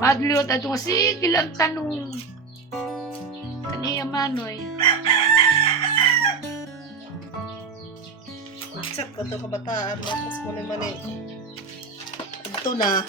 Madliot at sige lang tanong. Kaniya manoy. Check ko ito kabataan. Tapos muna ito na.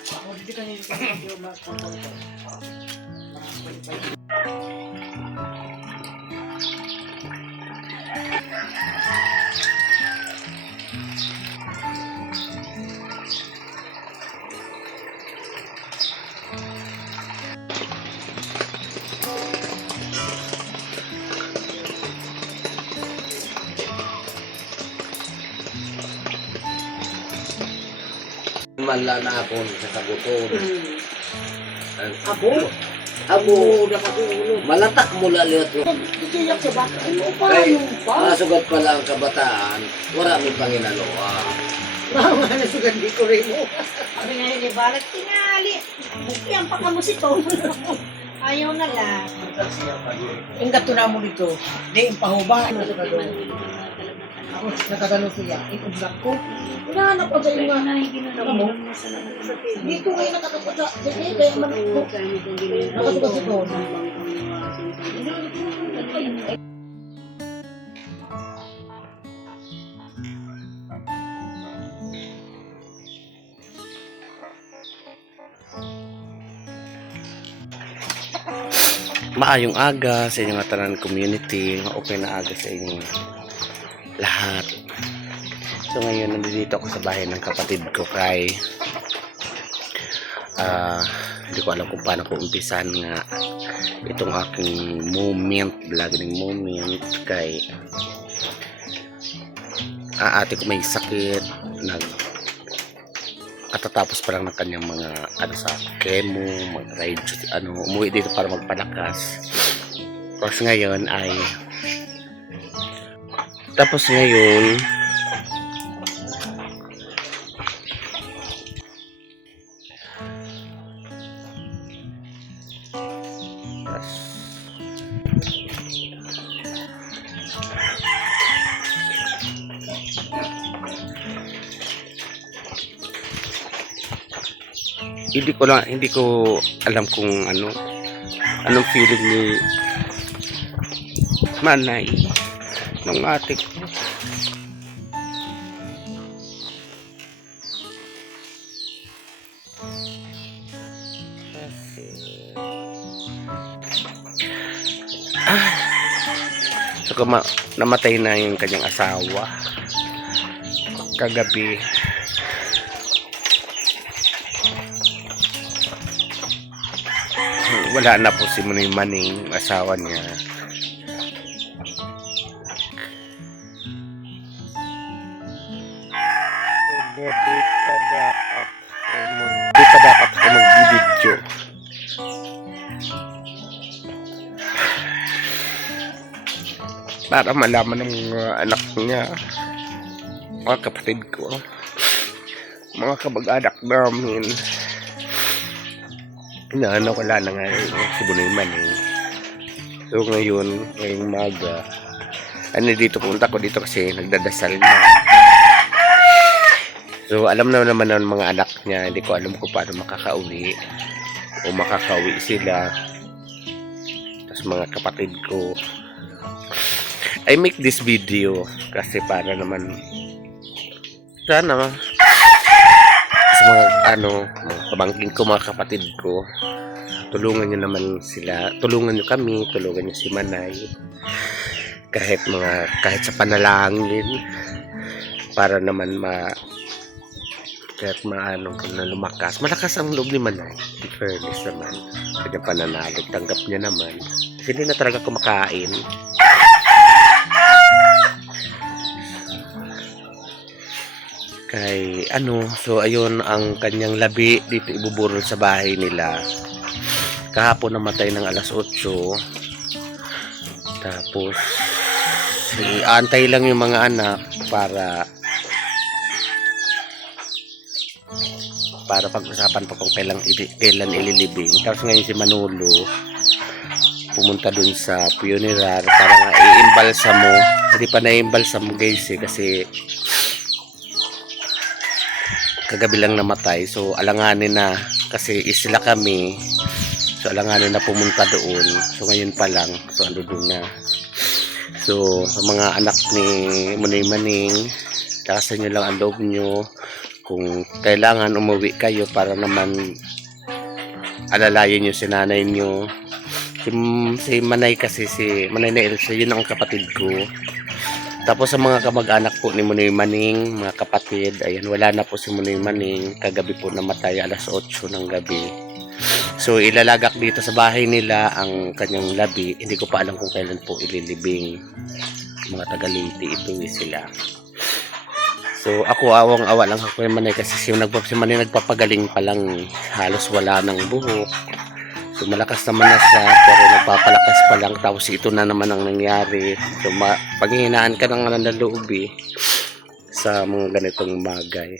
Mala na ako sa kabuton. Abo? Abo na katulog. Malatak mula liot ko. Itiyak sa bata. Ano pa? Kay Ano pa? masugat pala ang kabataan, wala may panginaloa. Wow, ano sugan di ko rin mo. Sabi nga yun, balat tingali. Bukyan pa ka mo si Tom. Ayaw na lang. Ang gato na mo dito. Di, yung pahuba. Ano sa kado? Ako, nakagano siya. Ikong black ko. Hinahanap ko sa iyo nga. Ano? Dito kayo nakatapot sa... Sige, kaya man... Nakasugat si Tom. Maayong aga sa inyong atanan community, open na aga sa inyong lahat. So ngayon nandito ako sa bahay ng kapatid ko kay hindi ko alam kung paano ko umpisan nga itong aking vlogging moment kay ate ko may sakit, katatapos pa lang ng kanyang mga sa chemo, mag-ride, umuwi dito para magpalakas. Tapos ngayon ay hindi ko alam kung anong feeling ni Manay ng ate ko. So namatay na yung kanyang asawa kagabi. Wala na po si Munay Maning, asawa niya. Di pa dapat ako mag-video. Para malaman ng mga anak niya, mga kapatid ko, mga kabag-anak namin, wala na nga si Munay Maning. So ngayong maga, punta ko dito kasi nagdadasal na. So alam na naman ng mga anak niya, hindi ko alam kung paano makakauwi o makakauwi sila. Tapos mga kapatid ko, I make this video kasi para naman sana sa mga mga pamangkin ko, mga kapatid ko, tulungan nyo naman sila, tulungan nyo kami, tulungan nyo si Manay kahit sa panalangin para naman kung na lumakas. Malakas ang loob ni Manay, in fairness naman, kanyang pananalig, tanggap niya naman kasi hindi na talaga kumakain. Kay so ayun ang kanyang labi dito ibuburol sa bahay nila. Kahapon namatay ng alas 8. Tapos antay lang yung mga anak para pag-usapan pa kung kailan ililibing. Tapos ngayon si Manolo pumunta dun sa funeral para nga i-imbalsamo. Hindi pa na-imbalsamo guys kasi kagabi lang namatay. So alanganin na kasi isla kami. So alanganin na pumunta doon. So ngayon pa lang, so ando doon na. So sa mga anak ni Munay Maning, takasan nyo lang ang loob nyo. Kung kailangan umuwi kayo para naman alalayan nyo si nanay nyo. Si Manay kasi, si Manay na Elsa, yun ang kapatid ko. Tapos sa mga kamag-anak po ni Munay Maning, mga kapatid, ayan, wala na po si Munay Maning. Kagabi po namatay, alas 8 ng gabi. So ilalagak dito sa bahay nila ang kanyang labi. Hindi ko pa alam kung kailan po ililibing. Mga taga-Leyte, ito sila. So ako awang-awa lang ako kay Manay kasi si Manay nagpapagaling pa lang, halos wala ng buhok. So malakas naman na siya pero nagpapalakas pa lang, tapos ito na naman ang nangyari. So panghihinaan ka ng loob sa mga ganitong bagay.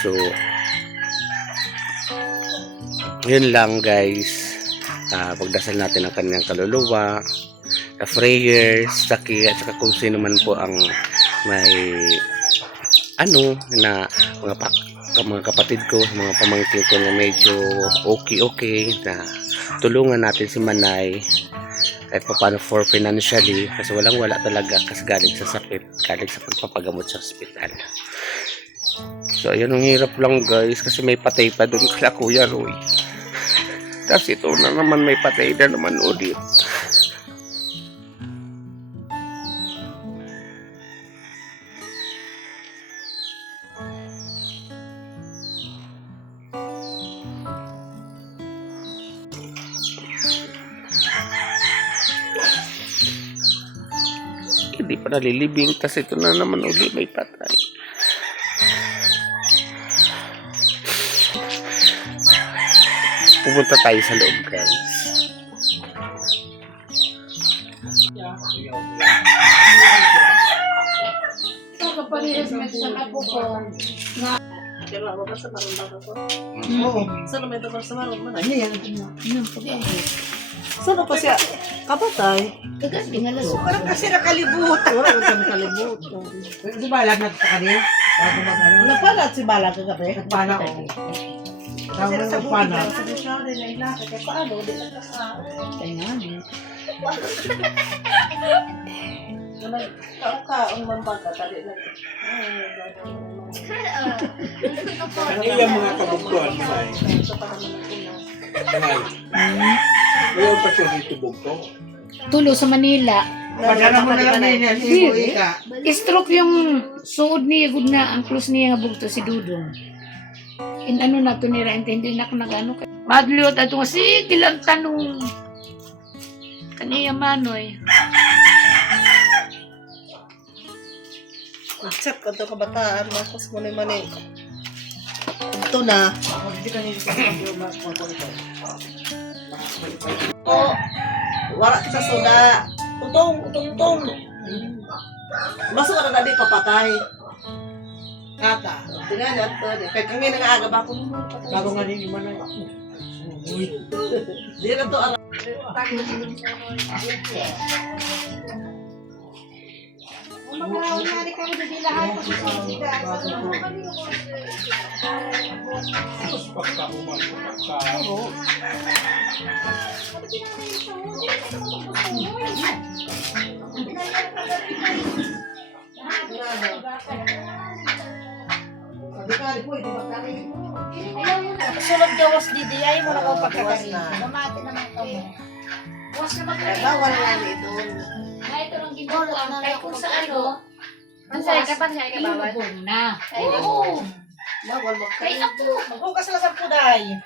So yun lang guys, pagdasal natin ang kanyang kaluluwa, prayers, at saka kung sino man po ang may na mga kapatid ko, mga pamangkin ko na medyo okay na tulungan natin si Manay kahit pa paano for financially, kasi wala talaga kasi galing sa sakit, galing sa pagpapagamot sa ospital. So ayun, ang hirap lang guys kasi may patay pa doon kala Kuya Roy, tapos ito na naman may patay na naman ulit. Hindi pa nalilibing, tas ito na naman uli may patay. Pupunta tayo sa loob guys. Saan may tabar sa maron man? Ano yan? Saan pa siya? Kapatay? Kagat, dinalas. Parang kasi nakalibutan. Wala ko kami kalibutan. Si Balag nagkakali? Bago mag-ano? Nagpalat si Balag kagabi? Nagpala ko. Kasi Tama sa ng bukid pana. lang, sa desya rin ay lakad. Kaya paano? Di lang kasama. Kaya nga, Naman, kaong mambaga, tali na. Ano yung mga kabugtuan mo ay? Ito pa naman ang inas. Mayroon pa siya dito bugto. tulo sa Manila. Pagkana mo na lang niya, si Ika. Stroke yung suod niya, good na, ang close niya nga bugto si Dudong. Ano na to nila, hindi na ako nag-ano. Madliot at nga, sige lang tanong. Kaniya manoy. Chat ko ito kabataan, makos mo ni Mani. Ito na. Oh, wala sa soda. Utong. Masuk ka na dali papatay. Ata. Tingnan to. Kaya kami nang-aga ba ko mo. Bago nga rin yung manay. Di na to ang Mag-ahuli kami di lahat ko sa sida. Sulod gawas di ay mo na ko pagkakain. Mamati naman ka mo. Buwas na magkakaroon. Bawal nga ni doon. Na ito lang ginagawa. Kahit kung sa ano, buwas, ilubong na. Oo. Bawal mo Kay ako, maghugas lang sa puday.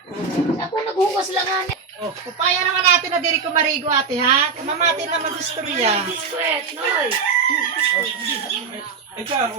ako naghugas lang nga na. Oh, pupaya naman natin na diri ko marigo ate ha. Mamati naman sa istorya. Sweat, noy. Ikaw,